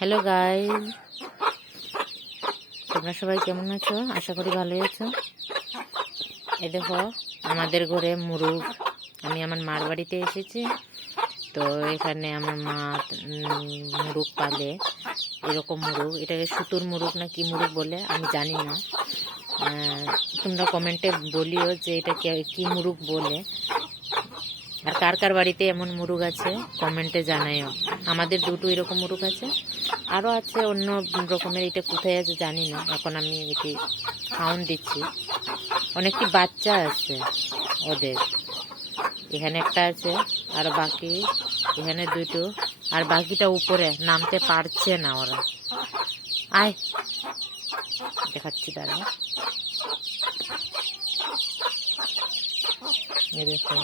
Hello guys, তোমরা সবাই কেমন আছো? আশা করি ভালোই আছো। এই দেখো আমাদের ঘরে মুরগ। আমি আমার মার বাড়িতে এসেছি, তো এখানে আমার মা মুরগ পালে। এরকম মুরগ, এটাকে সুতোর মুরগ না কি মুরগ বলে আমি জানি না। তোমরা কমেন্টে বলিও যে এটা কি মুরগ বলে, আর কার কার বাড়িতে এমন মুরগ আছে কমেন্টে জানাইও। আমাদের দুটো এরকম মুরগ আছে, আরও আছে অন্য রকমের। এটা কোথায় আছে জানি না। এখন আমি এটি খাওয়ান দিচ্ছি। অনেকটি বাচ্চা আছে ওদের, এখানে একটা আছে, আর বাকি এখানে দুটো, আর বাকিটা উপরে নামতে পারছে না ওরা। আয় দেখাচ্ছি দাঁড়া, এই দেখো।